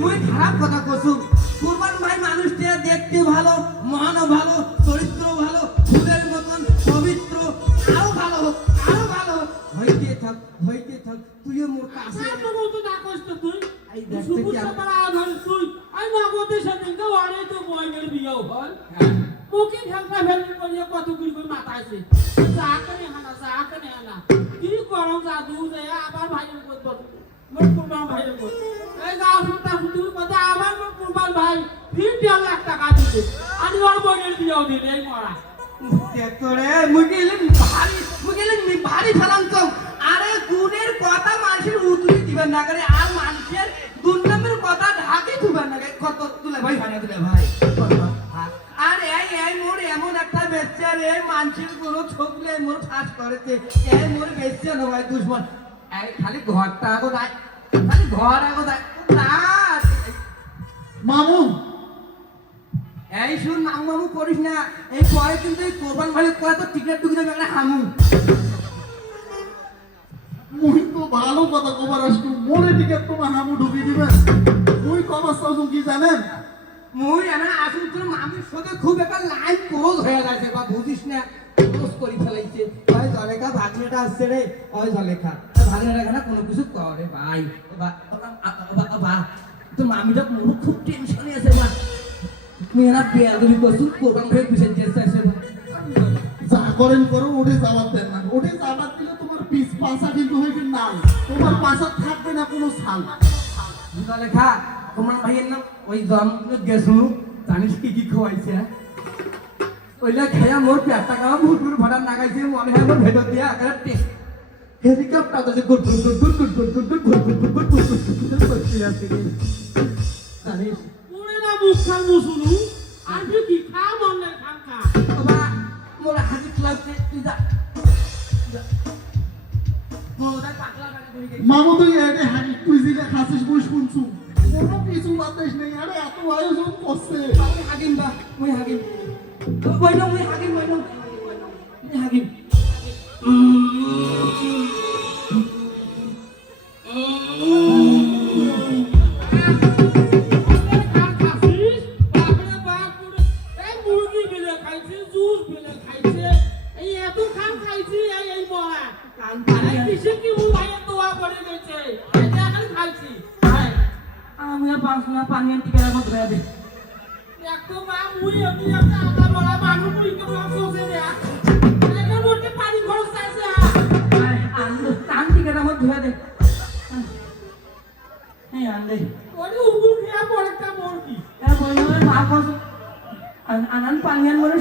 মুই খারাপ কথা কছু কুরবান ভাই মানুষটা দেখতে ভালো মনও ভালো চরিত্র ভালো ফুলের মতন পবিত্র আরো ভালো হোক আরো ভালো হোক হইতে থাক তুইও মোর কাছে তো বলতো না কষ্ট তুই এই দেখতে সুপুর কি সাপার আধার তুই আমি নগদের সাথে তো আরে তো বইনের বিয়েও হয় হ্যাঁ মুখে ঢাকা ফেলতে করিয়া কত কিছু করে মাথা আছে যা করে হানা কি করো জাদু যায় আবার ভাইয়ের কত মোর কুরবান ভাইয়ের কত এই গাও সুতা সুতুর কথা আবার মোর কুরবান ভাই ফির 1.5 লাখ টাকা দিতে আমি ওর বইনের বিয়েও দিলে এই মরা তোরে মুগেলেন ভারী ফেলাম তো আরে গুণের কথা মানুষের উতুলি দিবেন না করে আর মানুষের দুর্নামের কথা ঢাকে দিবেন না কত তুলে ভাই আর এই মোর এমন একটা বেচ্চা রে মানুষের কোনো ছোকলে মোর ফাঁস করেছে এই মোর বেচ্চা নয় দুশ্মন এই খালি ঘরটা আগো দেয় খালি ঘর আগো দেয় না মামু এই শুন মামু করিস না এই পরে কিন্তু এই কোরবান ভাই কয় তো টিকেট ঢুকে যাবে একটা হামু মুই তো ভালো কথা কবার আসতো মনে টিকেট তোমার হামু ঢুকিয়ে দিবেন মুই কবার চাইছো কি জানেন মুই এনা আসুন তোর মামির সাথে খুব একটা লাইন ক্লোজ হয়ে গেছে বা বুঝিস না ক্লোজ করে ফেলাইছে ওই জলেখা ভাগনেটা আসছে রে ওই জলেখা ভাগনেটা এখানে কোনো কিছু করে ভাই বা তোর মামিটা মোর খুব টেনশনে আছে বা তুই এনা বেয়াদবি করছু কোরবান ভাই পিছন চেষ্টা আছে যা করেন করো ওঠে যাওয়ার দেন না ওঠে যাওয়ার দিলে তোমার পিস পাশা কিন্তু হইবে না তোমার পাশা থাকবে না কোনো ছাল জলেখা তোমার ভাইয়ের নাম ওই জন্ম গেছু জানিস কি খাওয়াইছে ওইলা খেয়া মোর পেটটা কামা ভুটুর ভাড়া নাগাইছে মনে হয় মোর ভেতর দিয়ে আকারে হেলিকপ্টার তো গুড করতে আছে জানিস পুরে না মুখান মুসুলু আর কি খা মনে খানকা বাবা মোর হাজি ক্লাসে তুই যা মোটা পাগলা বাড়ি ধরে গেছে মামু তুই এনে হানি তুই জিলে খাসিস বই শুনছু কোনো কিছু বাতাস নেই আরে এত আয়োজন করছে আমি হাগিম বা মুই হাগিম বইনো মুই হাগিম বইনো মুই হাগিম পানি টিকে রাখো ধরে দে একদম মুই আমি একটা আটা বড় মানুষ মুই তো সোসে রে এখন ওতে পানি খরচ আছে আন্দো টান টিকে রাখো ধরে দে এই আন্দে ওরে উবু খেয়া পড়তা মোর কি এ বইনো মা কস আনান পানিয়ান মনে